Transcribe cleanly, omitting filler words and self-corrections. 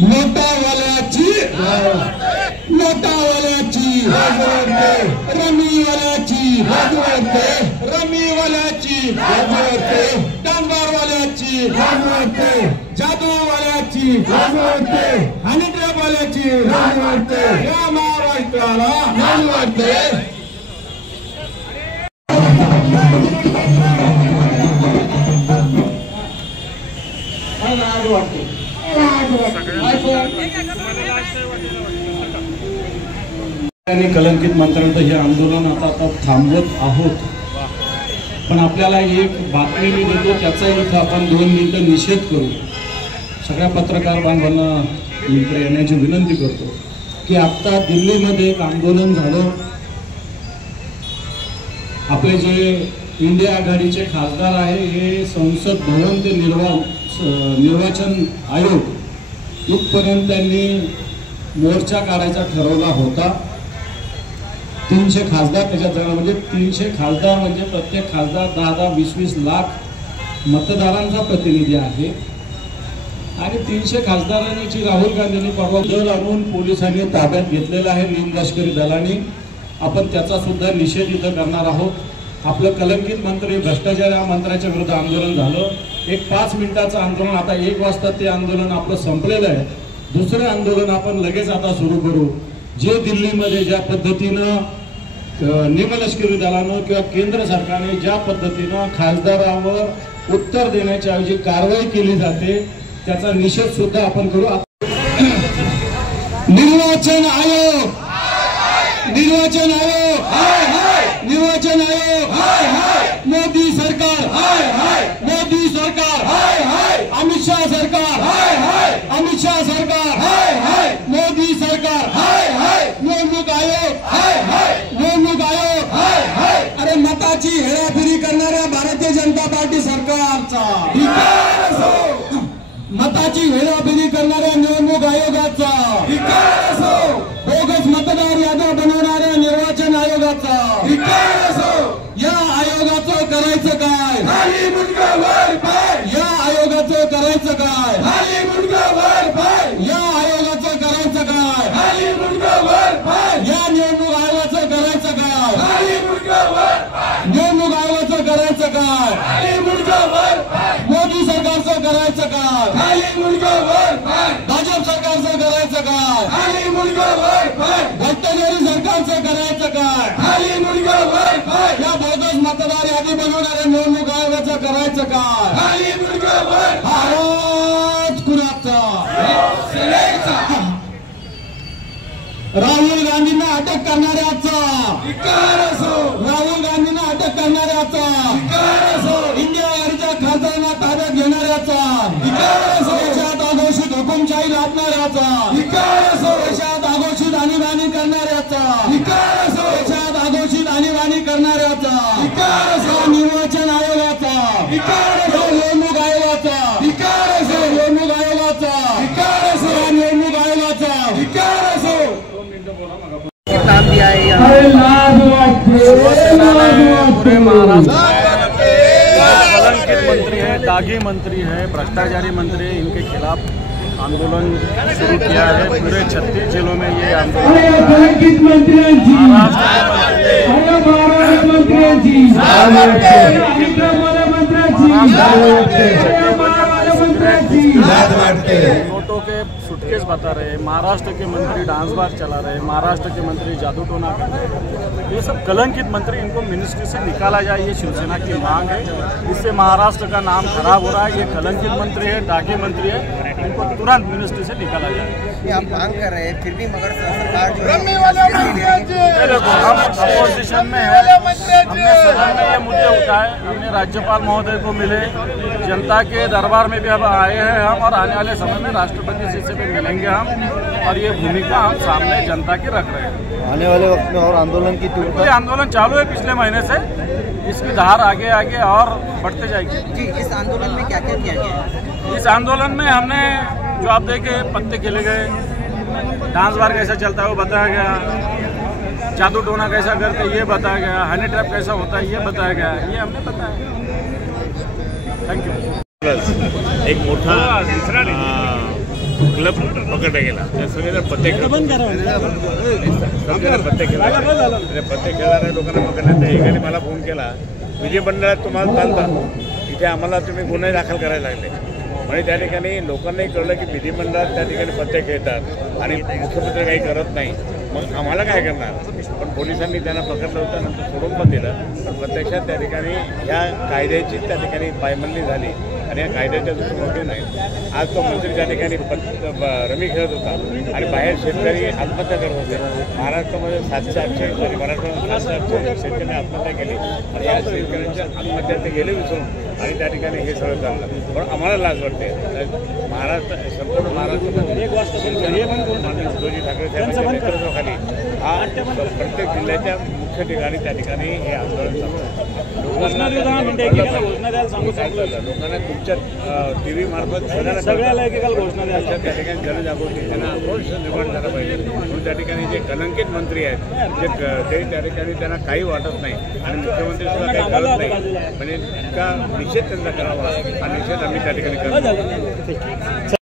नोटावाल्याची रमीवाल्याची डांबरवाल्याची जादूवाल्याची हनी ट्रॅपवाल्याची या महाराष्ट्राला कलंकित मंत्र्यांचं हे आंदोलन आता थांबवत आहोत, पण आपल्याला एक बातमी मी देतो, त्याचा इथं आपण 2 मिनिटं निषेध करू. सगळ्या पत्रकार बांधवांना इकडे येण्याची विनंती करतो की आता दिल्लीमध्ये एक आंदोलन झालं. आपले जे इंडिया आघाडीचे खासदार आहे हे संसद भवन ते निर्वाचन आयोग इथपर्यंत त्यांनी मोर्चा काढायचा ठरवला होता. 300 खासदार त्याच्यात जाणार, म्हणजे 300 खासदार म्हणजे प्रत्येक खासदार 10-10, 20-20 लाख मतदारांचा प्रतिनिधी आहे. आणि 300 खासदारांची राहुल गांधींनी परवा दल आणून पोलिसांनी ताब्यात घेतलेला आहे निमलष्करी दलांनी. आपण त्याचा सुद्धा निषेध इथं करणार आहोत. आपलं कलंकित मंत्री भ्रष्टाचार या मंत्र्याच्या विरुद्ध आंदोलन झालं. एक 5 मिनिटाचं आंदोलन, आता 1 वाजता ते आंदोलन आपलं संपलेलं आहे. दुसरं आंदोलन आपण लगेच आता सुरू करू. जे दिल्लीमध्ये ज्या पद्धतीनं निमलष्करी दलानं किंवा केंद्र सरकारने ज्या पद्धतीनं खासदारावर उत्तर देण्याच्या ऐवजी कारवाई केली जाते त्याचा निषेध सुद्धा आपण करू. निर्वाचन आयोग मोदी सरकार अमित शाह सरकार मोदी सरकार निवडणूक आयोग अरे मताची हेराफेरी करणाऱ्या भारतीय जनता पार्टी सरकारचा, मताची हेराफेरी करणाऱ्या निवडणूक आयोगाचा, बोगस मतदार याद्या बनवणाऱ्या निर्वाचन आयोगाचा, या आयोगाचं करायचं काय? या आयोगाचं करायचं काय? या आयोगाचं करायचं काय? या निवडणूक आयोगाचं करायचं काय? निवडणूक आयोगाचं करायचं काय? मोदी सरकारचं करायचं काय? भाजप सरकारचं करायचं काय? भ्रष्टाचारी सरकारचं करायचं काय? या बोगस मतदार यादी बनवणाऱ्या निवडणूक आयोगाचं करायचं काय? भारत कुणाचा? राहुल गांधींना अटक करणाऱ्याचा, इंडिया आघाडीच्या खासदारांना ताब्यात घेणाऱ्याचा, देशात अघोषित हुकुमशाही लादणाऱ्याचा, देशात अघोषित आणीबाणी करणाऱ्याचा, निर्वाचन आयोगाचा, निवडणूक आयोगाचा, काम दिया है पूरे महाराष्ट्र कलंकित मंत्री है, दागी मंत्री है, भ्रष्टाचारी मंत्री है, इनके खिलाफ आंदोलन शुरू किया है। पूरे 36 जिलों में ये आंदोलन नोटों के सुटकेस बता रहे, महाराष्ट्र के मंत्री डांस बार चला रहे, महाराष्ट्र के मंत्री जादू टोना कर रहे, ये सब कलंकित मंत्री, इनको मिनिस्ट्री से निकाला जाए, ये शिवसेना की मांग है। इससे महाराष्ट्र का नाम खराब हो रहा है। ये कलंकित मंत्री है, दागी मंत्री है, इनको तुरंत मिनिस्ट्री से निकाला जाए। हम मांग कर रहे हैं, फिर भी मगर सरकार जो देखो, हम अपोजिशन में है, हमने सदन में ये मुद्दे उठाए, हमने राज्यपाल महोदय को मिले, जनता के दरबार में भी अब आए हैं हम, और आने वाले समय में राष्ट्रपति जी से भी मिलेंगे हम, और ये भूमिका हम सामने जनता की रख रहे हैं। आने वाले वक्त में और आंदोलन की तीव्रता, ये आंदोलन चालू है पिछले महीने से, इसकी धार आगे आगे और बढ़ते जाएगी। जी, इस आंदोलन में क्या क्या किया गया? इस आंदोलन में हमने जो आप देखे पत्ते खेले गए, डांस बार कैसा चलता है वो बताया गया, जादू टोना कैसा करते ये बताया गया, हनी ट्रैप कैसा होता है ये बताया गया, ये हमने बताया। Thank you. एक मोठा क्लब पकडला गेला त्या सगळेजण पत्ते खेळत पत्ते खेळला पत्ते खेळणाऱ्या लोकांना पकडण्यात एकाने मला फोन केला, विधिमंडळात तुम्हाला चालतं, इथे आम्हाला तुम्ही गुन्हे दाखल करायला लागले. म्हणजे त्या ठिकाणी लोकांनाही कळलं की विधिमंडळात त्या ठिकाणी पत्ते खेळतात आणि मुख्यमंत्री काही करत नाही, मग आम्हाला काय करणार. पण पोलिसांनी त्यांना पकडलं होतं, नंतर सोडून पण दिलं. पण प्रत्यक्षात त्या ठिकाणी ह्या कायद्याची त्या ठिकाणी पायमल्ली झाली आणि या कायद्याच्या दृष्टीने नाही. आज तो मंत्री त्या ठिकाणी रमी खेळत होता आणि बाहेर शेतकरी आत्महत्या करत होते. महाराष्ट्रामध्ये 700-800 सॉरी मराठवाड्यात 700-800 शेतकऱ्यांनी आत्महत्या केली आणि या शेतकऱ्यांच्या आत्महत्या ते गेले विसरून आणि त्या ठिकाणी हे सगळं चाललं. पण आम्हाला लाज वाटते. महाराष्ट्र संपूर्ण महाराष्ट्रामध्ये उद्धवजी ठाकरे साहेबांच्या नेतृत्वाखाली हा प्रत्येक जिल्ह्याच्या मुख्य ठिकाणी त्या ठिकाणी हे आंदोलन चालतं. लोकांना तुमच्या TV मार्फत सगळ्याला घोषणा द्यायच्या त्या ठिकाणी जनजागृती त्यांना आक्रोश निर्माण झाला पाहिजे. म्हणून त्या ठिकाणी जे कलंकित मंत्री आहेत ते त्या ठिकाणी त्यांना काही वाटत नाही आणि मुख्यमंत्री सुद्धा काही करत नाही. म्हणजे इतका निषेध त्यांचा करावा हा निषेध आम्ही त्या ठिकाणी करतो.